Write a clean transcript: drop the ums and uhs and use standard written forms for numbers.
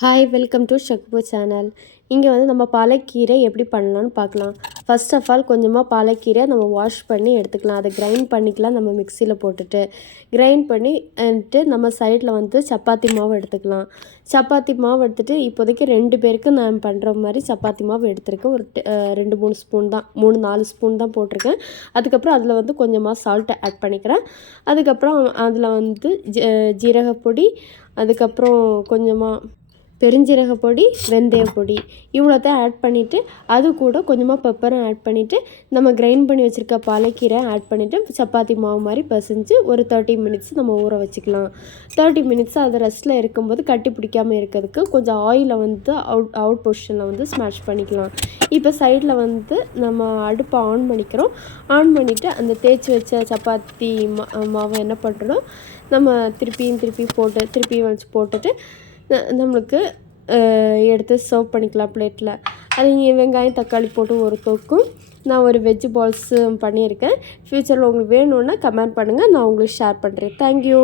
Hi welcome to ஷக்பு channel. இங்கே வந்து நம்ம பாலக்கீரை எப்படி பண்ணலான்னு பார்க்கலாம். ஃபர்ஸ்ட் ஆஃப் ஆல் கொஞ்சமாக பாலக்கீரை நம்ம வாஷ் பண்ணி எடுத்துக்கலாம். அதை கிரைண்ட் பண்ணிக்கலாம். நம்ம மிக்சியில் போட்டுட்டு கிரைண்ட் பண்ணிட்டு நம்ம சைடில் வந்து சப்பாத்தி மாவு எடுத்துக்கலாம். சப்பாத்தி மாவு எடுத்துகிட்டு இப்போதைக்கு 2 பேருக்கு நான் பண்ணுற மாதிரி சப்பாத்தி மாவு எடுத்துருக்கேன். ஒரு 2-3 ஸ்பூன் தான், 3-4 ஸ்பூன் தான் போட்டிருக்கேன். அதுக்கப்புறம் அதில் வந்து கொஞ்சமாக சால்ட்டை ஆட் பண்ணிக்கிறேன். அதுக்கப்புறம் அதில் வந்து ஜீரகப்பொடி, அதுக்கப்புறம் கொஞ்சமாக பெருஞ்சீரக பொடி, வெந்தய பொடி இவ்வளோத்தையும் ஆட் பண்ணிவிட்டு அது கூட கொஞ்சமாக பெப்பரும் ஆட் பண்ணிவிட்டு நம்ம கிரைண்ட் பண்ணி வச்சுருக்க பாலக்கீரை ஆட் பண்ணிவிட்டு சப்பாத்தி மாவு மாதிரி பசைஞ்சு ஒரு 30 மினிட்ஸ் நம்ம ஊற வச்சுக்கலாம். 30 மினிட்ஸ் அது ரெஸ்ட்டில் இருக்கும்போது கட்டி பிடிக்காமல் இருக்கிறதுக்கு கொஞ்சம் ஆயிலை வந்து அவுட் பொசிஷனில் வந்து ஸ்மாஷ் பண்ணிக்கலாம். இப்போ சைடில் வந்து நம்ம அடுப்பை ஆன் பண்ணிக்கிறோம். ஆன் பண்ணிவிட்டு அந்த தேய்ச்சி வச்ச சப்பாத்தி மாவை என்ன பண்ணுறோம், நம்ம திருப்பி வச்சு போட்டுட்டு நம்மளுக்கு எடுத்து சர்வ் பண்ணிக்கலாம் பிளேட்டில். அது இங்கே வெங்காயம் தக்காளி போட்டு ஒரு தொக்கும் நான் ஒரு வெஜ் பால்ஸு பண்ணியிருக்கேன். ஃப்யூச்சரில் உங்களுக்கு வேணும்னா கமெண்ட் பண்ணுங்கள், நான் உங்களுக்கு ஷேர் பண்ணுறேன். தேங்க்யூ.